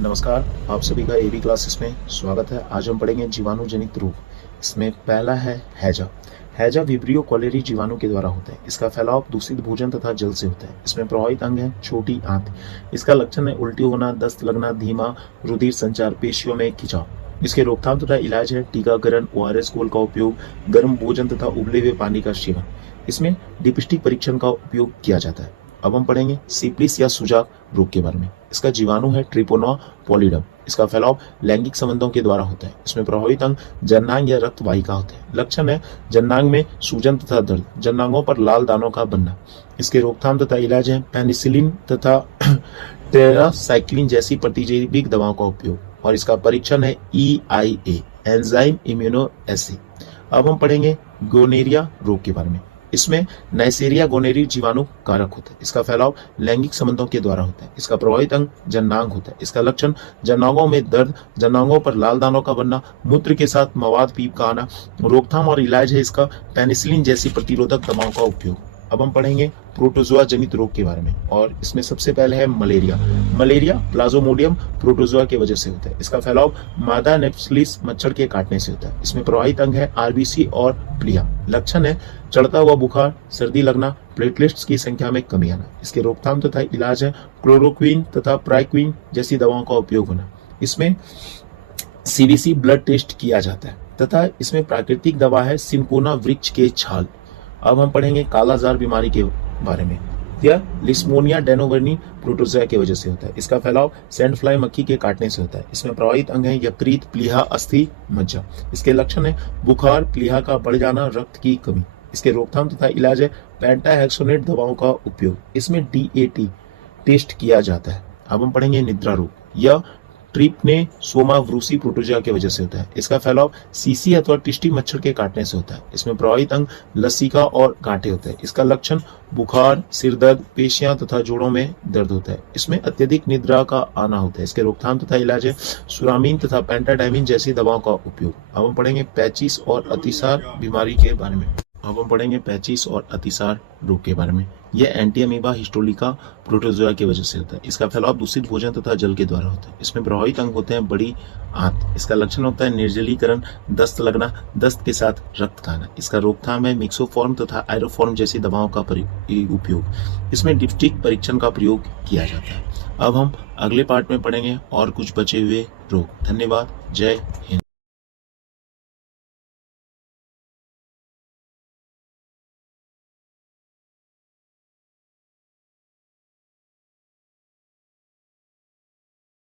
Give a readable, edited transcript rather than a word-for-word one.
नमस्कार, आप सभी का एबी क्लासेस में स्वागत है। आज हम पढ़ेंगे जीवाणु जनित रोग। इसमें पहला है हैजा। हैजा विब्रियो कॉलेरी जीवाणु के द्वारा होता है। इसका फैलाव दूषित भोजन तथा जल से होता है। इसमें प्रभावित अंग है छोटी आंत। इसका लक्षण है उल्टी होना, दस्त लगना, धीमा रुधिर संचार, पेशियों में खिंचाव। इसके रोकथाम तथा इलाज है टीकाकरण, ओआरएस घोल का उपयोग, गर्म भोजन तथा उबले हुए पानी का सेवन। इसमें डिपिस्टिक परीक्षण का उपयोग किया जाता है। अब हम पढ़ेंगे सिप्लिस या सुजाक रोग के बारे में। इसका जीवाणु है ट्रिपोना पॉलीडम। इसका फैलाव लैंगिक संबंधों के द्वारा होता है। इसमें प्रभावित अंग जननांग या रक्त वाहिका होते हैं। लक्षण है जननांग में सूजन तथा दर्द, जननांगों पर लाल दानों का बनना। इसके रोकथाम तथा इलाज है पेनिसिलिन तथा टेरासाइक्लिन जैसी प्रतिजैविक दवाओं का उपयोग, और इसका परीक्षण है EIA एंजाइम इम्यूनोएसी। अब हम पढ़ेंगे गोनेरिया रोग के बारे में। इसमें नाइसेरिया गोनेरी जीवाणु कारक होता है। इसका फैलाव लैंगिक संबंधों के द्वारा होता है। इसका प्रभावित अंग जननांग होता है। इसका लक्षण जननांगों में दर्द, जननांगों पर लाल दानों का बनना, मूत्र के साथ मवाद पीप का आना। रोकथाम और इलाज है इसका पेनिसिलिन जैसी प्रतिरोधक दवाओं का उपयोग। अब हम पढ़ेंगे प्रोटोजोआ जनित रोग के बारे में, और इसमें सबसे पहले है मलेरिया। मलेरिया प्लाज्मोडियम प्रोटोजोआ की वजह से होता है। इसका फैलाव मादा नेप्सलिस मच्छर के काटने से होता है। इसमें प्रभावित अंग है आरबीसी और प्लिया। लक्षण है चढ़ता हुआ बुखार, सर्दी लगना, प्लेटलेट्स की संख्या में कमी आना। इसके रोकथाम तथा इलाज है क्लोरोक्विन तथा प्राइक्विन जैसी दवाओं का उपयोग होना। इसमें सीबीसी ब्लड टेस्ट किया जाता है तथा इसमें प्राकृतिक दवा है सिंकोना वृक्ष के छाल। अब हम पढ़ेंगे कालाजार बीमारी के बारे में। यह लिस्मोनिया डेनोवर्नी प्रोटोजोआ की वजह से होता है। इसका फैलाव सैंड फ्लाई मक्खी के काटने से होता है। इसमें प्रभावित अंग है यकृत, प्लीहा, अस्थि, मज्जा। इसके लक्षण है बुखार, प्लीहा का बढ़ जाना, रक्त की कमी। इसके रोकथाम तथा इलाज है पेंटाहेक्सोनेट दवाओं का उपयोग। इसमें DAT टेस्ट किया जाता है। अब हम पढ़ेंगे निद्रा रोग। यह ट्रिपनेसोमा व्रूसी प्रोटोजोआ की वजह से होता है। इसका फैलाव सीसी अथवा टिस्टी मच्छर के काटने से होता है। इसमें प्रभावित अंग लसिका और गांठे होते हैं। इसका लक्षण बुखार, सिर दर्द, पेशियां तथा जोड़ों में दर्द होता है। इसमें अत्यधिक निद्रा का आना होता है। इसके रोकथाम तथा इलाज है सुरामीन तथा पेंटाडाइमिन जैसी दवाओं का उपयोग। अब हम पढ़ेंगे पैचिस और अतिसार बीमारी के बारे में। अब हम पढ़ेंगे पैचिस और अतिसार रोग के बारे में। यह एंटी अमीबा हिस्टोलिका प्रोटोजोआ की वजह से होता है। इसका फैलाव दूषित भोजन तथा जल के द्वारा होता है। इसमें प्रभावित अंग होते हैं बड़ी आंत। इसका लक्षण होता है निर्जलीकरण, दस्त लगना, दस्त के साथ रक्त खाना। इसका रोकथाम है मिक्सोफॉर्म तथा आयरोफॉर्म जैसी दवाओं का उपयोग। इसमें डिप्स्टिक परीक्षण का प्रयोग किया जाता है। अब हम अगले पार्ट में पढ़ेंगे और कुछ बचे हुए रोग। धन्यवाद। जय हिंद।